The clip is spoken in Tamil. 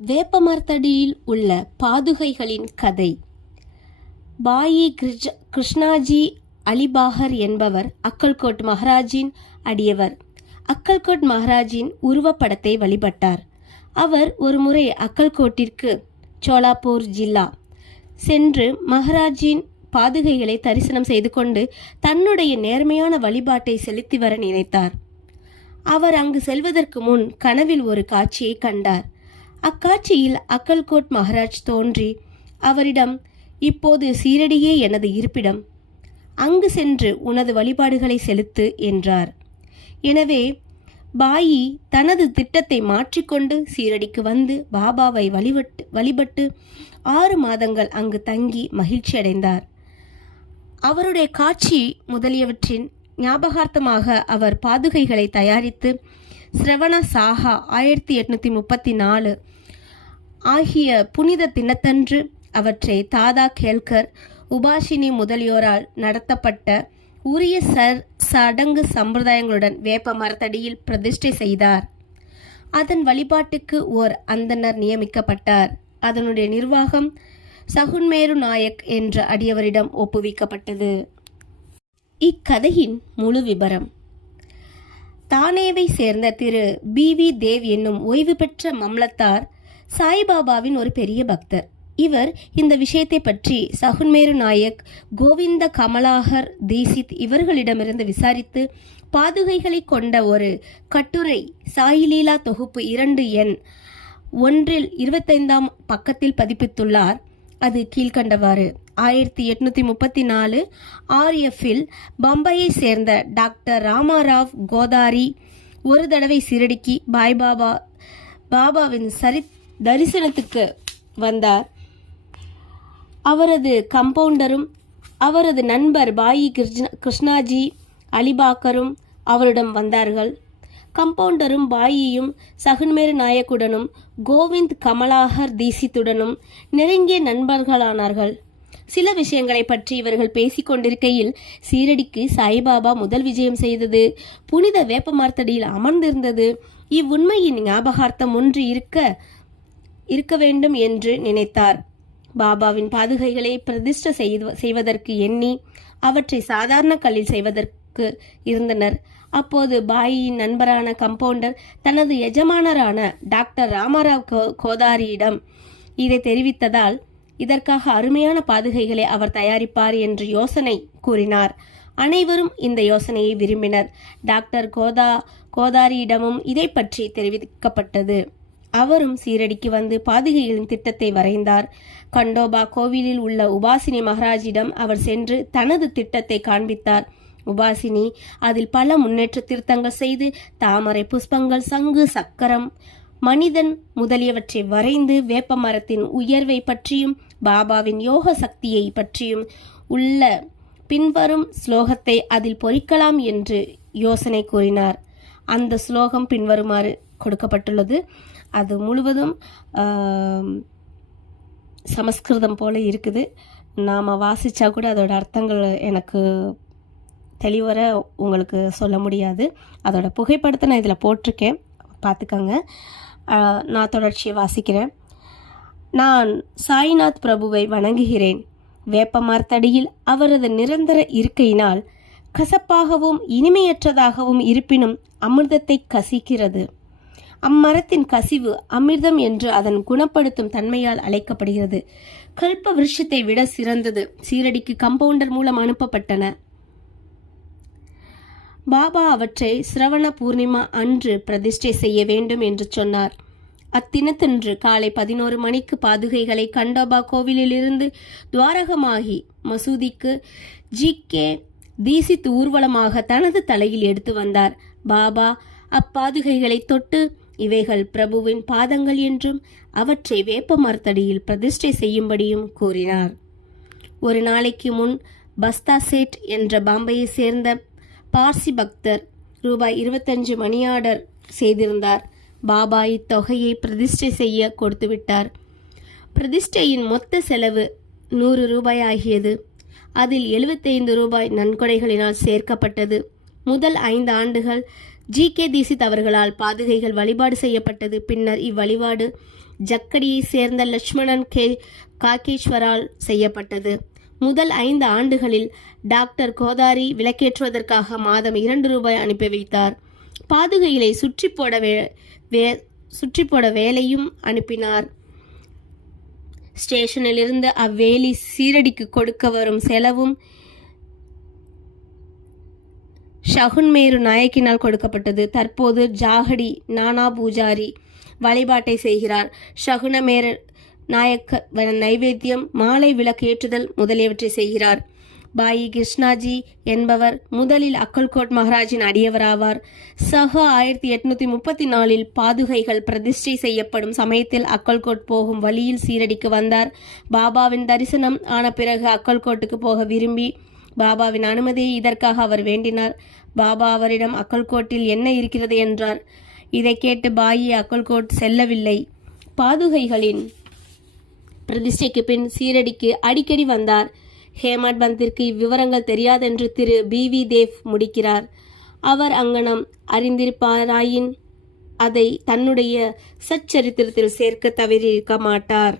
வேப்பமரத்தடியில் உள்ள பாதுகைகளின் கதை. பாயி கிருஷ்ணாஜி அலிபாகர் என்பவர் அக்கல்கோட் மகாராஜின் அடியவர். அக்கல்கோட் மகாராஜின் உருவப்படத்தை வழிபட்டார். அவர் ஒருமுறை அக்கல்கோட்டிற்கு சோலாப்பூர் ஜில்லா சென்று மகாராஜின் பாதுகைகளை தரிசனம் செய்து கொண்டு தன்னுடைய நேர்மையான வழிபாட்டை செலுத்தி வர நினைத்தார். அவர் அங்கு செல்வதற்கு முன் கனவில் ஒரு காட்சியை கண்டார். அக்காட்சியில் அக்கல்கோட் மகாராஜ் தோன்றி அவரிடம், இப்போது சீரடியே எனது இருப்பிடம், அங்கு சென்று உனது வழிபாடுகளை செலுத்து என்றார். எனவே பாயி தனது திட்டத்தை மாற்றிக்கொண்டு சீரடிக்கு வந்து பாபாவை வழிபட்டு 6 மாதங்கள் அங்கு தங்கி மகிழ்ச்சி அடைந்தார். அவருடைய காட்சி முதலியவற்றின் ஞாபகார்த்தமாக அவர் பாதுகைகளை தயாரித்து சிரவண சாகா 1834 ஆகிய புனித தினத்தன்று அவற்றை தாதா கேல்கர், உபாசினி முதலியோரால் நடத்தப்பட்ட உரிய சடங்கு சம்பிரதாயங்களுடன் வேப்ப மரத்தடியில் பிரதிஷ்டை செய்தார். அதன் வழிபாட்டுக்கு ஓர் அந்தனர் நியமிக்கப்பட்டார். அதனுடைய நிர்வாகம் சகுன்மேரு நாயக் என்ற அடியவரிடம் ஒப்புவிக்கப்பட்டது. இக்கதையின் முழு விபரம். தானேவை சேர்ந்த திரு பி.வி. தேவ் என்னும் ஓய்வு பெற்ற மம்லத்தார் சாய்பாபாவின் ஒரு பெரிய பக்தர். இவர் இந்த விஷயத்தை பற்றி சகுன்மேரு நாயக், கோவிந்த கமலாகர் தீசித் இவர்களிடமிருந்து விசாரித்து பாதுகைகளை கொண்ட ஒரு கட்டுரை சாயிலீலா தொகுப்பு 2 எண் 1 25ஆம் பக்கத்தில் பதிப்பித்துள்ளார். அது கீழ்கண்டவாறு: 1834 RFல் பம்பையை சேர்ந்த டாக்டர் ராமாராவ் கோதாரி ஒரு தடவை சீரடிக்கு பாபாவின் தரிசனத்துக்கு வந்தார். அவரது கம்பவுண்டரும் அவரது நண்பர் பாயி கிருஷ்ணாஜி அலிபாக்கரும் அவரிடம் வந்தார்கள். கம்பவுண்டரும் பாயியும் சகுன்மேரு நாயக்குடனும் கோவிந்த் கமலாகர் தீசித்துடனும் நெருங்கிய நண்பர்களானார்கள். சில விஷயங்களை பற்றி இவர்கள் பேசிக்கொண்டிருக்கையில் சீரடிக்கு சாய்பாபா முதல் விஜயம் செய்தது, புனித வேப்பமரத்தடியில் அமர்ந்திருந்தது, இவ்வுண்மையின் ஞாபகார்த்தம் ஒன்று இருக்க வேண்டும் என்று நினைத்தார். பாபாவின் பாதுகைகளை பிரதிஷ்டை செய்வதற்கு எண்ணி அவற்றை சாதாரண கல்லில் செய்வதற்கு இருந்தனர். அப்போது பாயியின் நண்பரான கம்பவுண்டர் தனது எஜமானரான டாக்டர் ராமாராவ் கோதாரியிடம் இதை தெரிவித்ததால் இதற்காக அருமையான பாதுகைகளை அவர் தயாரிப்பார் என்று யோசனை கூறினார். அனைவரும் இந்த யோசனையை விரும்பினர். டாக்டர் கோதாரியிடமும் இதை பற்றி தெரிவிக்கப்பட்டது. அவரும் சீரடிக்கு வந்து பாதுகைகளின் திட்டத்தை வரைந்தார். கண்டோபா கோவிலில் உள்ள உபாசினி மகாராஜிடம் அவர் சென்று தனது திட்டத்தை காண்பித்தார். உபாசினி அதில் பல முன்னேற்ற திருத்தங்கள் செய்து தாமரை புஷ்பங்கள், சங்கு, சக்கரம், மனிதன் முதலியவற்றை வரைந்து வேப்ப மரத்தின் உயர்வை பற்றியும் பாபாவின் யோக சக்தியை பற்றியும் உள்ள பின்வரும் ஸ்லோகத்தை அதில் பொறிக்கலாம் என்று யோசனை கூறினார். அந்த ஸ்லோகம் பின்வருமாறு கொடுக்கப்பட்டுள்ளது. அது முழுவதும் சமஸ்கிருதம் போல இருக்குது. நாம் வாசித்தா கூட அதோட அர்த்தங்கள் எனக்கு தெளிவர உங்களுக்கு சொல்ல முடியாது. அதோட புகைப்படத்தை நான் இதில் போட்டிருக்கேன், பார்த்துக்கங்க. நான் தொடர்ச்சியை வாசிக்கிறேன். நான் சாய்நாத் பிரபுவை வணங்குகிறேன். வேப்ப மரத்தடியில் அவரது நிரந்தர இருக்கையினால் கசப்பாகவும் இனிமையற்றதாகவும் இருப்பினும் அமிர்தத்தை கசிக்கிறது. அம்மரத்தின் கசிவு அமிர்தம் என்று அதன் குணப்படுத்தும் தன்மையால் அழைக்கப்படுகிறது. கல்ப விருட்சத்தை விட சிறந்தது சீரடிக்கு கம்பவுண்டர் மூலம் அனுப்பப்பட்டன. பாபா அவற்றை சிரவண பூர்ணிமா அன்று பிரதிஷ்டை செய்ய வேண்டும் என்று சொன்னார். அத்தினத்தன்று காலை 11 மணிக்கு பாதுகைகளை கண்டோபா கோவிலிலிருந்து துவாரகமாகி மசூதிக்கு ஜி.கே. தீசித் ஊர்வலமாக தனது தலையில் எடுத்து வந்தார். பாபா அப்பாதுகைகளை தொட்டு, இவைகள் பிரபுவின் பாதங்கள் என்றும் அவற்றை வேப்ப மரத்தடியில் பிரதிஷ்டை செய்யும்படியும் கூறினார். ஒரு நாளைக்கு முன் பஸ்தா சேட் என்ற பாம்பையை சேர்ந்த பார்சி பக்தர் ரூபாய் 25 மணி ஆர்டர் செய்திருந்தார். பாபா இத்தொகையை பிரதிஷ்டை செய்ய கொடுத்துவிட்டார். பிரதிஷ்டையின் மொத்த செலவு 100 ரூபாய் ஆகியது. அதில் 75 ரூபாய் நன்கொடைகளினால் சேர்க்கப்பட்டது. முதல் 5 ஆண்டுகள் ஜி.கே. தீசித் அவர்களால் பாதுகைகள் வழிபாடு செய்யப்பட்டது. பின்னர் இவ்வழிபாடு ஜக்கடியை சேர்ந்த லட்சுமணன் காக்கேஸ்வரால் செய்யப்பட்டது. முதல் 5 ஆண்டுகளில் டாக்டர் கோதாரி விளக்கேற்றுவதற்காக மாதம் 2 ரூபாய் அனுப்பி வைத்தார். பாதுகைகளை சுற்றி போட வேலையும் அனுப்பினார். ஸ்டேஷனில் இருந்து அவ்வேலி சீரடிக்கு கொடுக்க வரும் செலவும் ஷகுன்மேரு நாயக்கினால் கொடுக்கப்பட்டது. தற்போது ஜாகடி நானா பூஜாரி வழிபாட்டை செய்கிறார். ஷகுனமேரு நாயக்க நைவேத்தியம், மாலை விளக்கு ஏற்றுதல் முதலியவற்றை செய்கிறார். பாயி கிருஷ்ணாஜி என்பவர் முதலில் அக்கல்கோட் மகாராஜின் அடியவராவார். சக 1834 பாதுகைகள் பிரதிஷ்டை செய்யப்படும் சமயத்தில் அக்கல்கோட் போகும் வழியில் சீரடிக்கு வந்தார். பாபாவின் தரிசனம் ஆன பிறகு அக்கல்கோட்டுக்கு போக விரும்பி பாபாவின் அனுமதியை இதற்காக அவர் வேண்டினார். பாபா அவரிடம் அக்கல்கோட்டில் என்ன இருக்கிறது என்றார். இதை கேட்டு பாயி அக்கல்கோட் செல்லவில்லை. பாதுகைகளின் பிரதிஷ்டைக்கு பின் சீரடிக்கு அடிக்கடி வந்தார். ஹேமட் பந்திற்கு இவ்விவரங்கள் தெரியாதென்று திரு BV தேவ் முடிக்கிறார். அவர் அங்கனம் அறிந்திருப்பாராயின் அதை தன்னுடைய சச்சரித்திரத்தில் சேர்க்க தவறியிருக்க மாட்டார்.